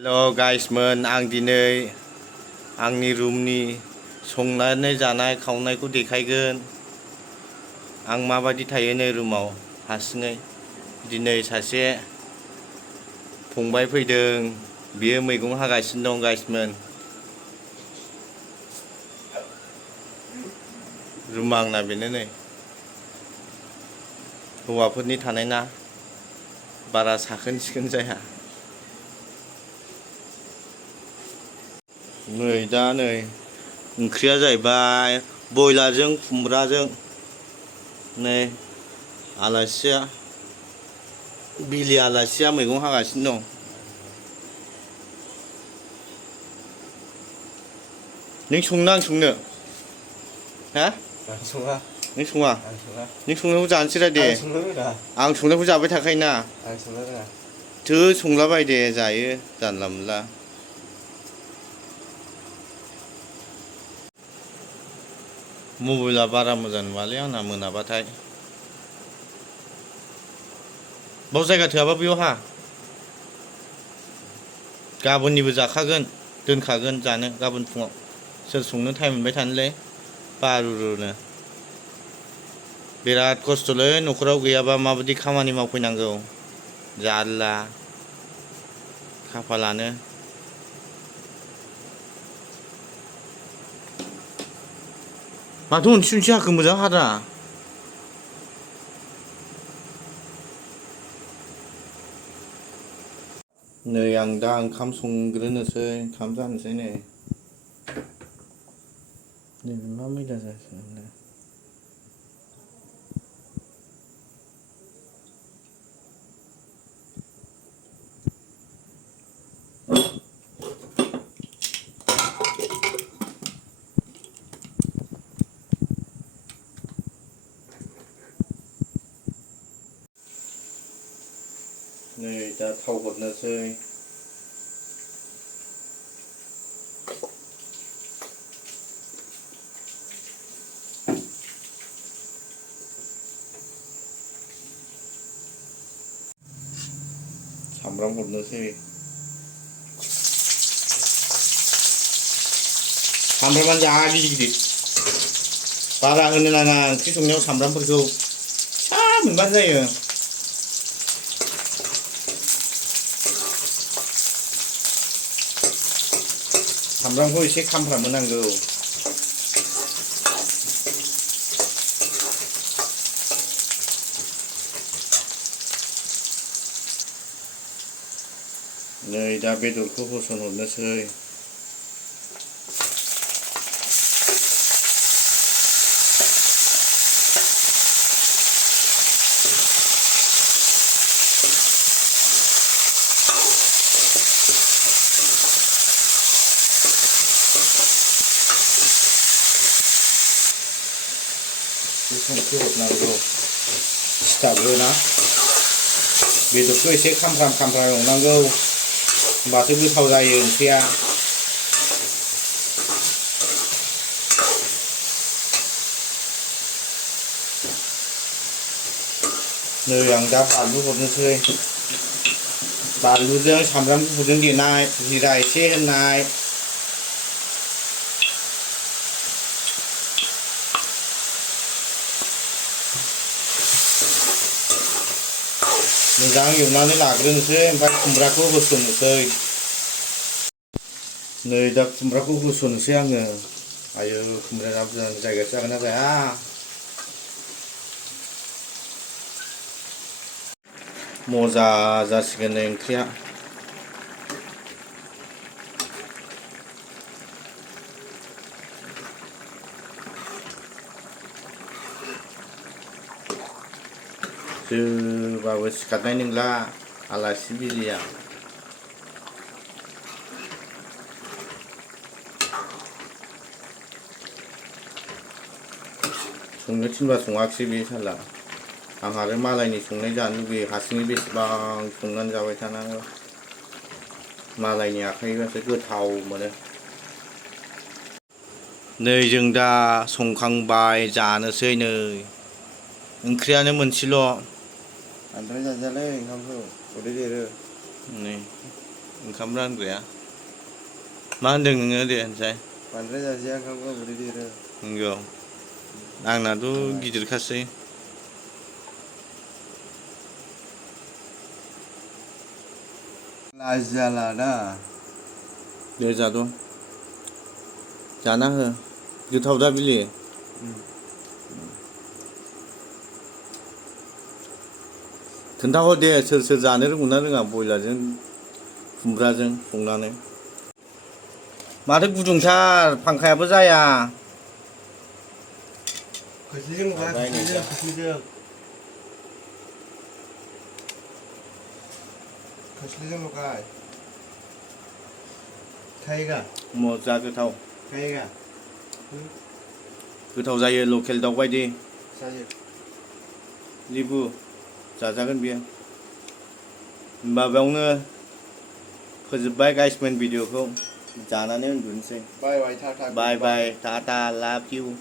हेल' गाइसमोन, आं दिनै आंनि रुमनि संनानै जानाय खावनायखौ देखायगोन। आं माबायदि थायो नै रुमाव हारसिङै। दिनै सासे फंबाय फैदों, बियो मैगं हागासिनो दं गाइसमोन। रुमा आंना बेनो नै। हौवाफोरनि थानाय ना, बारा साखोन सिखोन जाया। नै ओंख्रिया जाहैबाय बयलारजों खुमब्राजों। नै बिलि आलासिया मैगं हागासिनो दं। नों संनो आं संनो? हा? आं सङा। नों सङा? आं सङा। नों संनायखौ जानोसैरा दे। आं संनो रोङा। आं संनायखौ जाबाय थाखायोना। आं संनो रोङा। थो संलाबाय दे, जायो जानला मोनला। मबाइला बारा मोजां नुवालै आंना मोनाबाथाय। बाव जायगा थोआबा बैयाव हा। गाबोननिबो जाखागोन, दोनखागोन जानो गाबोन फुङाव। सोर संनो टाइम मोनबाय थानोलै बारुरुनो। बिराद खस्थ'लै न'खराव गैयाबा माबायदि खामानि मावफैनांगौ। जारला खाफालानो। माथो अनसि अनसि हाखो, मोजां हादा। नै आं दा ओंखाम संग्रोनोसै, ओंखाम जानोसै नै। नैबे मा मैला जाखो? नै दा थाव हरनोसै। सामब्राम हरनोसै। सामब्रामानो जा गिदिर गिदिर। बारा होनो नाङा ओंख्रि संनायाव सामब्रामफोरखौ, फिसा मोनबानो जायो। सामब्रामखौ एसे खामफ्राम होनांगौ। नै दा बेदरखौ होसनहरनोसै। संख्रि हरनांगौ, सिथाबोना। बेदरखौ एसे खामफ्राम खामफ्राम एवनांगौ, होमबासो गोथाव जायो ओंख्रिया। नै आं दा बानलु हरनोसै। बानलुजों सामब्राम गुफुरजों देनाय, जिरा एसे होनाय। मोजां एवनानै लाग्रोनोसै, ओमफ्राय खुमब्राखौ होसननोसै। नै दा खुमब्राखौ होसननोसै आङो। आयौ खुमब्राया बुरजा जायगायासो जागोन ना जाया। मजा जासिगोन नै ओंख्रिया। जोबाबो सिखारनाय नंला आलासि बिलिया। संनो थिनबा सङाखिसै बे साला। आं आरो मालायनि संनाय जानो लुगैयो, हारसिङै बेसेबां संनानै जाबाय थानांगौ। मालायनि आखाइबासो गोथाव मोनो। नै जों दा संखांबाय, जानोसै नै। ओंख्रियानो मोनसेल'। बांद्राय जाजायालै ओंखामखौ, उदै देरो। नै ओंखाम रानग्राया मा होनदों नोङो दे होनसाय बांद्राय जाजाया ओंखामखौ उदै देरो नंगौ आंनाथ' गिदिरखासै लाजियाला दा दे जाद' जाना हो गोथाव दा बिलि खोन्थाहर दे सोर सोर जानो रोंगौना रोङा बयलारजों खुमब्राजों संनानै माथो गुदुंथार फांखायाबो जाया खोस्लिजों लगाय खोस्लिजों लगाय खाएगा मजा गोथाव खाएगा गोथाव जायो लकेल दाउ बायदि जायो लेबु जाजागोन बियो होमबा बेयावनो फोजोबबाय गाइसमोन भिडिअखौ जानानै उन्दुनोसै बाय बाय टाटा बाय बाय टाटा लाभ इउ